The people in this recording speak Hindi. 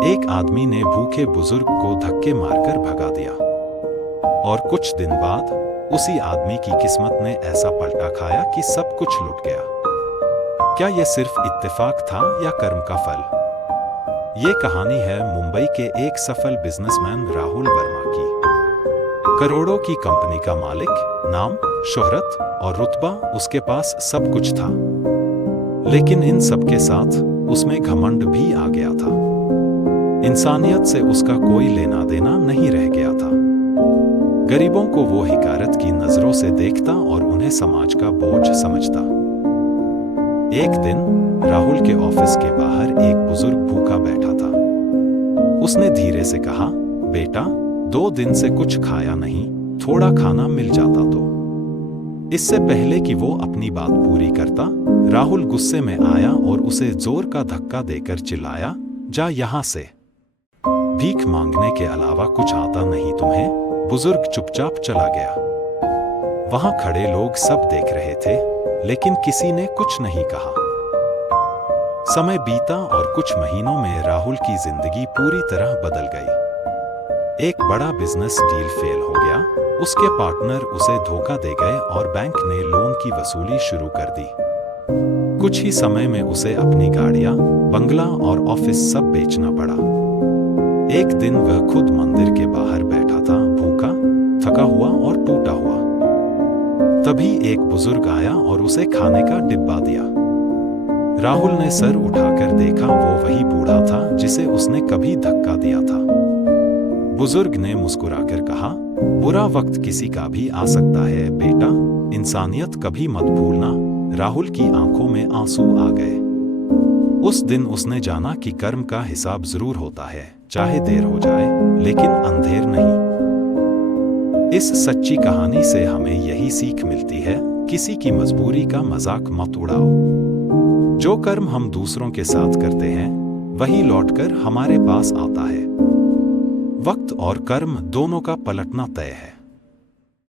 एक आदमी ने भूखे बुजुर्ग को धक्के मारकर भगा दिया और कुछ दिन बाद उसी आदमी की किस्मत ने ऐसा पलटा खाया कि सब कुछ लुट गया। क्या यह सिर्फ इत्तेफाक था या कर्म का फल? ये कहानी है मुंबई के एक सफल बिजनेसमैन राहुल वर्मा की। करोड़ों की कंपनी का मालिक, नाम, शोहरत और रुतबा उसके पास सब कुछ था, लेकिन इन सब के साथ उसमें घमंड भी आ गया था। इंसानियत से उसका कोई लेना देना नहीं रह गया था। गरीबों को वो हिकारत की नजरों से देखता और उन्हें समाज का बोझ समझता। एक दिन राहुल के ऑफिस के बाहर एक बुजुर्ग भूखा बैठा था। उसने धीरे से कहा, बेटा, 2 दिन से कुछ खाया नहीं, थोड़ा खाना मिल जाता तो। इससे पहले कि वो अपनी बात पूरी करता, राहुल गुस्से में आया और उसे जोर का धक्का देकर चिल्लाया, जा यहां से। भीख मांगने के अलावा कुछ आता नहीं तुम्हें? बुजुर्ग चुपचाप चला गया। वहां खड़े लोग सब देख रहे थे, लेकिन किसी ने कुछ नहीं कहा। समय बीता और कुछ महीनों में राहुल की जिंदगी पूरी तरह बदल गई। एक बड़ा बिजनेस डील फेल हो गया। उसके पार्टनर उसे धोखा दे गए और बैंक ने लोन की वसूली शुरू कर दी। कुछ ही समय में उसे अपनी गाड़ियां, बंगला और ऑफिस सब बेचना पड़ा। एक दिन वह खुद मंदिर के बाहर बैठा था, भूखा, थका हुआ और टूटा हुआ। तभी एक बुजुर्ग आया और उसे खाने का डिब्बा दिया। राहुल ने सर उठाकर देखा, वो वही बूढ़ा था जिसे उसने कभी धक्का दिया था। बुजुर्ग ने मुस्कुराकर कहा, बुरा वक्त किसी का भी आ सकता है बेटा, इंसानियत कभी मत भूलना। राहुल की आंखों में आंसू आ गए। उस दिन उसने जाना कि कर्म का हिसाब जरूर होता है, चाहे देर हो जाए, लेकिन अंधेर नहीं। इस सच्ची कहानी से हमें यही सीख मिलती है, किसी की मजबूरी का मजाक मत उड़ाओ। जो कर्म हम दूसरों के साथ करते हैं, वही लौटकर हमारे पास आता है। वक्त और कर्म दोनों का पलटना तय है।